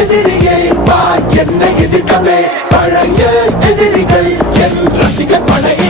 எதிரியை வா என்னை எதிர்க்கவே. பழங்க எதிரிகள் என் ரசிக பழைய